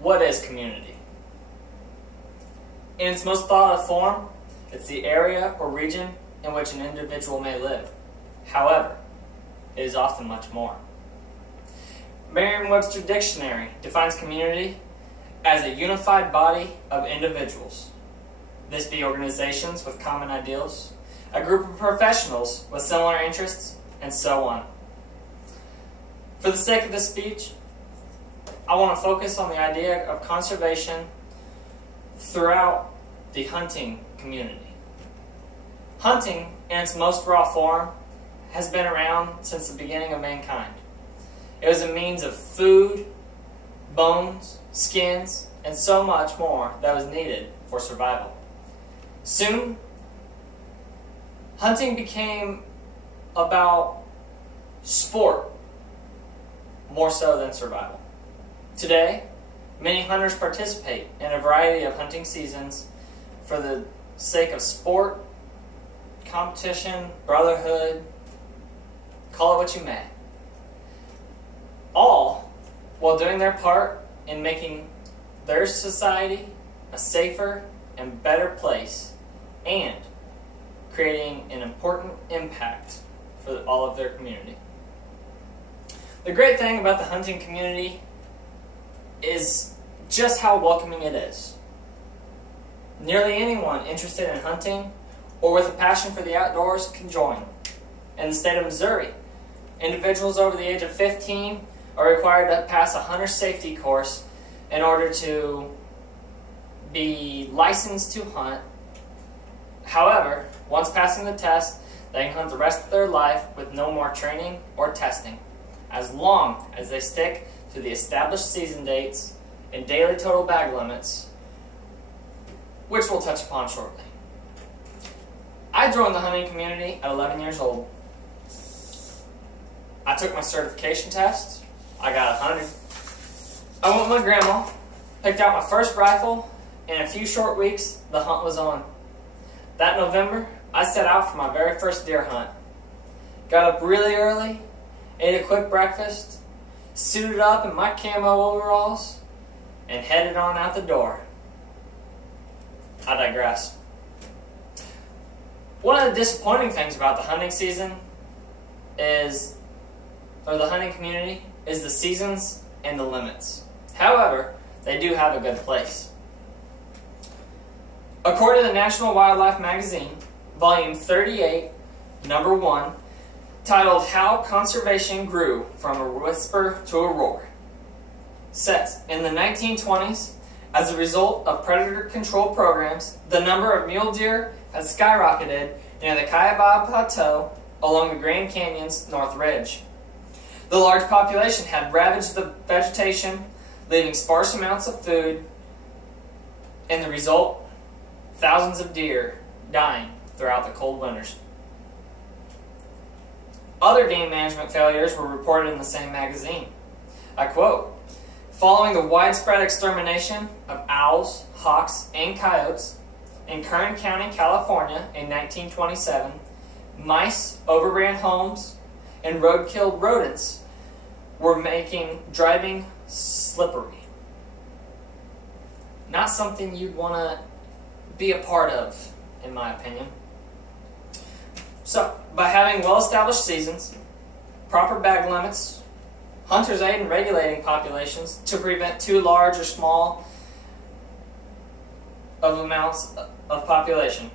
What is community? In its most thought of form, it's the area or region in which an individual may live. However, it is often much more. Merriam-Webster Dictionary defines community as a unified body of individuals. This be organizations with common ideals, a group of professionals with similar interests, and so on. For the sake of this speech, I want to focus on the idea of conservation throughout the hunting community. Hunting, in its most raw form, has been around since the beginning of mankind. It was a means of food, bones, skins, and so much more that was needed for survival. Soon, hunting became about sport more so than survival. Today, many hunters participate in a variety of hunting seasons for the sake of sport, competition, brotherhood, call it what you may. All while doing their part in making their society a safer and better place and creating an important impact for all of their community. The great thing about the hunting community is just how welcoming it is. Nearly anyone interested in hunting or with a passion for the outdoors can join. In the state of Missouri, individuals over the age of 15 are required to pass a hunter safety course in order to be licensed to hunt. However, once passing the test, they can hunt the rest of their life with no more training or testing, as long as they stick to the established season dates and daily total bag limits, which we'll touch upon shortly. I joined the hunting community at 11 years old. I took my certification test. I got 100. I went with my grandma, picked out my first rifle. In a few short weeks, the hunt was on. That November, I set out for my very first deer hunt. Got up really early, ate a quick breakfast, suited up in my camo overalls, and headed on out the door. I digress. One of the disappointing things about the hunting season the hunting community is the seasons and the limits. However, they do have a good place. According to the National Wildlife Magazine, Volume 38, Number 1, titled How Conservation Grew from a Whisper to a Roar, says, in the 1920s, as a result of predator control programs, the number of mule deer has skyrocketed near the Cuyaba Plateau along the Grand Canyon's North Ridge. The large population had ravaged the vegetation, leaving sparse amounts of food, and the result, thousands of deer dying throughout the cold winters. Other game management failures were reported in the same magazine. I quote, following the widespread extermination of owls, hawks, and coyotes in Kern County, California in 1927, mice overran homes and road-killed rodents were making driving slippery. Not something you'd want to be a part of, in my opinion. So, by having well-established seasons, proper bag limits, hunters aid in regulating populations to prevent too large or small of amounts of population.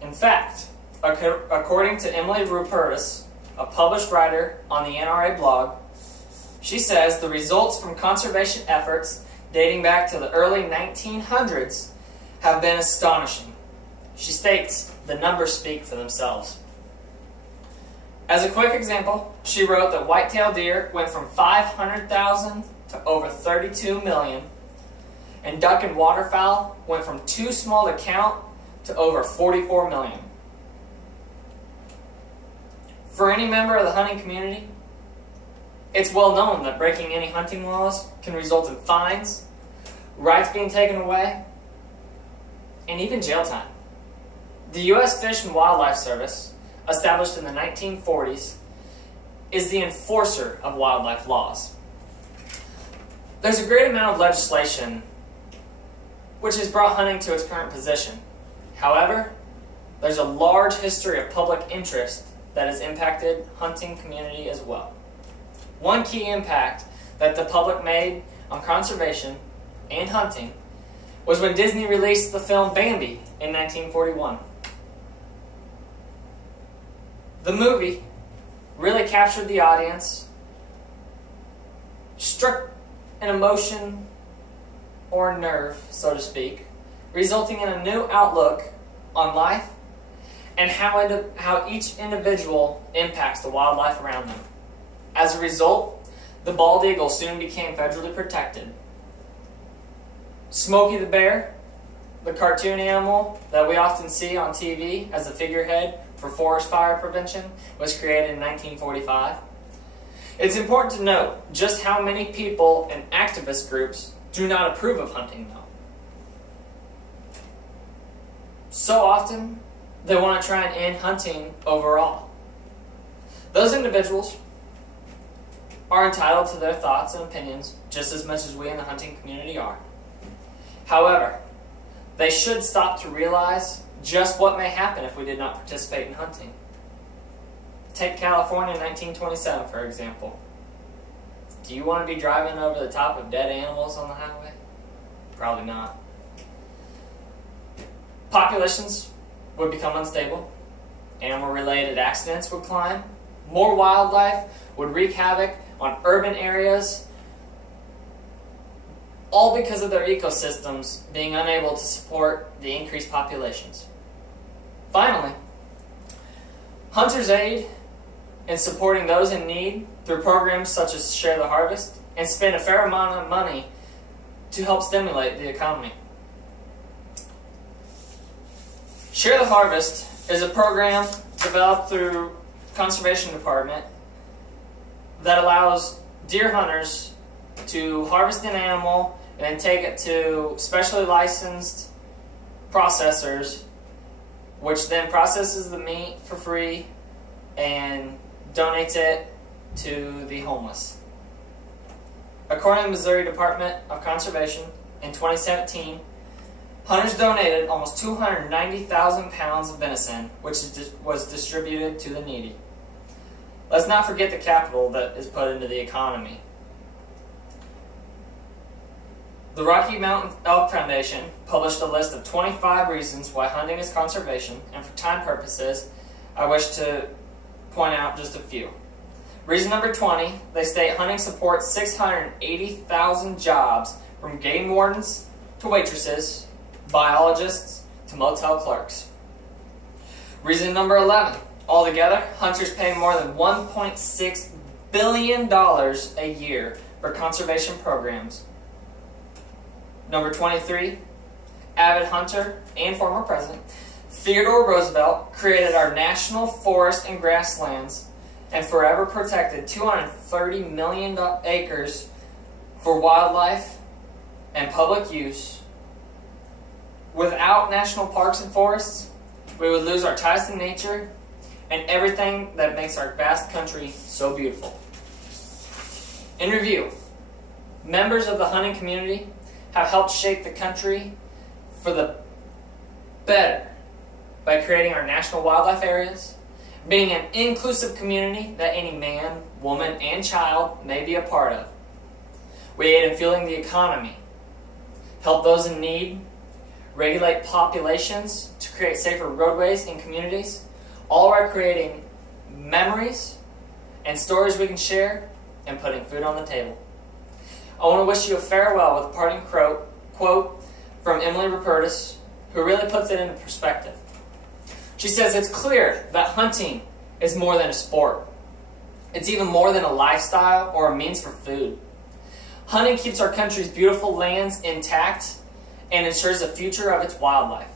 In fact, according to Emily Rupertus, a published writer on the NRA blog, she says the results from conservation efforts dating back to the early 1900s have been astonishing. She states the numbers speak for themselves. As a quick example, she wrote that white-tailed deer went from 500,000 to over 32 million, and duck and waterfowl went from too small to count to over 44 million. For any member of the hunting community, it's well known that breaking any hunting laws can result in fines, rights being taken away, and even jail time. The U.S. Fish and Wildlife Service, established in the 1940s, is the enforcer of wildlife laws. There's a great amount of legislation which has brought hunting to its current position. However, there's a large history of public interest that has impacted hunting community as well. One key impact that the public made on conservation and hunting was when Disney released the film Bambi in 1941. The movie really captured the audience, struck an emotion or a nerve, so to speak, resulting in a new outlook on life and how each individual impacts the wildlife around them. As a result, the bald eagle soon became federally protected. Smokey the Bear, the cartoon animal that we often see on TV as a figurehead for forest fire prevention, was created in 1945. It's important to note just how many people and activist groups do not approve of hunting, though. So often, they want to try and end hunting overall. Those individuals are entitled to their thoughts and opinions just as much as we in the hunting community are. However, they should stop to realize just what may happen if we did not participate in hunting. Take California in 1927, for example. Do you want to be driving over the top of dead animals on the highway? Probably not. Populations would become unstable. Animal-related accidents would climb. More wildlife would wreak havoc on urban areas, all because of their ecosystems being unable to support the increased populations. Finally, hunters aid in supporting those in need through programs such as Share the Harvest and spend a fair amount of money to help stimulate the economy. Share the Harvest is a program developed through Conservation Department that allows deer hunters to harvest an animal and then take it to specially licensed processors, which then processes the meat for free and donates it to the homeless. According to the Missouri Department of Conservation, in 2017, hunters donated almost 290,000 pounds of venison, which was distributed to the needy. Let's not forget the capital that is put into the economy. The Rocky Mountain Elk Foundation published a list of 25 reasons why hunting is conservation, and for time purposes, I wish to point out just a few. Reason number 20, they state hunting supports 680,000 jobs, from game wardens to waitresses, biologists to motel clerks. Reason number 11, altogether, hunters pay more than $1.6 billion a year for conservation programs. Number 23, avid hunter and former president Theodore Roosevelt created our national forest and grasslands and forever protected 230 million acres for wildlife and public use. Without national parks and forests, we would lose our ties to nature and everything that makes our vast country so beautiful. In review, members of the hunting community have helped shape the country for the better by creating our national wildlife areas, being an inclusive community that any man, woman, and child may be a part of. We aid in fueling the economy, help those in need, regulate populations to create safer roadways in communities, all while creating memories and stories we can share and putting food on the table. I want to wish you a farewell with a parting quote from Emily Rupertus, who really puts it into perspective. She says, "It's clear that hunting is more than a sport. It's even more than a lifestyle or a means for food. Hunting keeps our country's beautiful lands intact and ensures the future of its wildlife.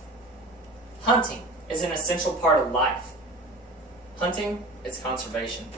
Hunting is an essential part of life. Hunting is conservation."